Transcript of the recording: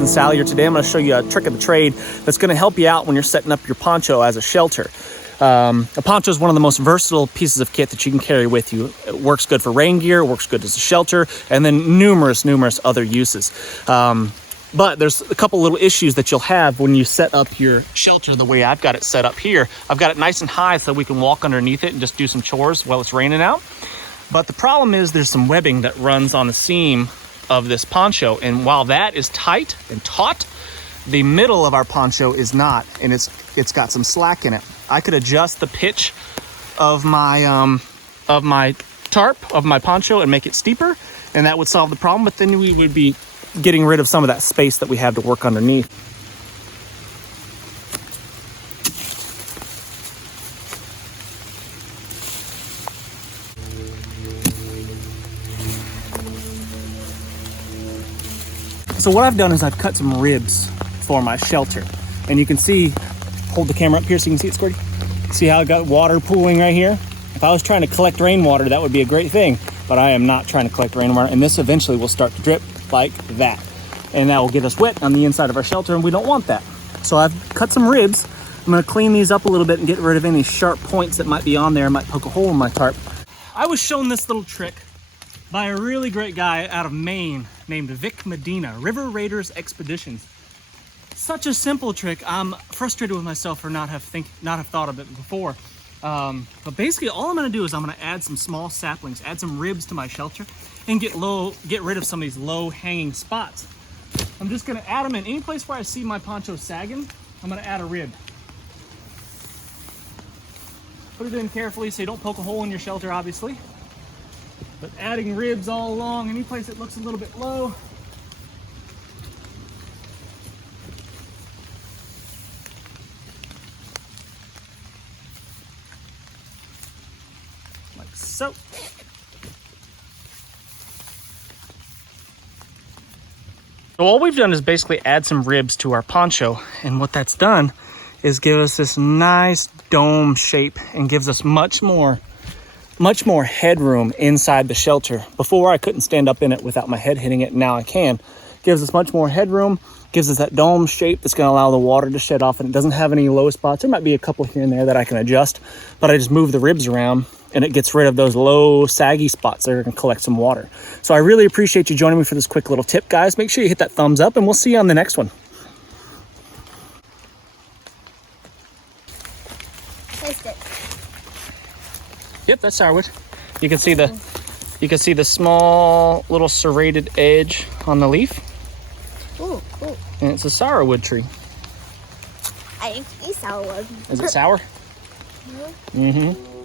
in Salyer. Today I'm going to show you a trick of the trade that's going to help you out when you're setting up your poncho as a shelter. A poncho is one of the most versatile pieces of kit that you can carry with you. It works good for rain gear, works good as a shelter, and then numerous other uses. But there's a couple little issues that you'll have when you set up your shelter the way I've got it set up here. I've got it nice and high so we can walk underneath it and just do some chores while it's raining out. But the problem is there's some webbing that runs on the seam of this poncho, and while that is tight and taut, the middle of our poncho is not, and it's got some slack in it. I could adjust the pitch of my tarp of my poncho and make it steeper, and that would solve the problem, but then we would be getting rid of some of that space that we have to work underneath. So what I've done is I've cut some ribs for my shelter, and you can see, hold the camera up here so you can see it, Squirty. See how I got water pooling right here? If I was trying to collect rainwater, that would be a great thing, but I am not trying to collect rainwater, and this eventually will start to drip like that. And that will get us wet on the inside of our shelter, and we don't want that. So I've cut some ribs. I'm gonna clean these up a little bit and get rid of any sharp points that might be on there, might poke a hole in my tarp. I was shown this little trick by a really great guy out of Maine named Vic Medina, River Raiders Expeditions. Such a simple trick. I'm frustrated with myself for not have thought of it before. But basically all I'm gonna do is I'm gonna add some small saplings, add some ribs to my shelter, and get rid of some of these low hanging spots. I'm just gonna add them in any place where I see my poncho sagging. I'm gonna add a rib. Put it in carefully so you don't poke a hole in your shelter, obviously. But adding ribs all along, any place that looks a little bit low. Like so. So all we've done is basically add some ribs to our poncho, and what that's done is give us this nice dome shape and gives us much more headroom inside the shelter. Before I couldn't stand up in it without my head hitting it, now I can. Gives us much more headroom, gives us that dome shape that's gonna allow the water to shed off, and it doesn't have any low spots. There might be a couple here and there that I can adjust, but I just move the ribs around and it gets rid of those low saggy spots that are gonna collect some water. So I really appreciate you joining me for this quick little tip, guys. Make sure you hit that thumbs up, and we'll see you on the next one. Taste it. Yep, that's sourwood. You can see the small little serrated edge on the leaf. Ooh, ooh. And it's a sourwood tree. I eat sourwood. Is it sour? Mm-hmm.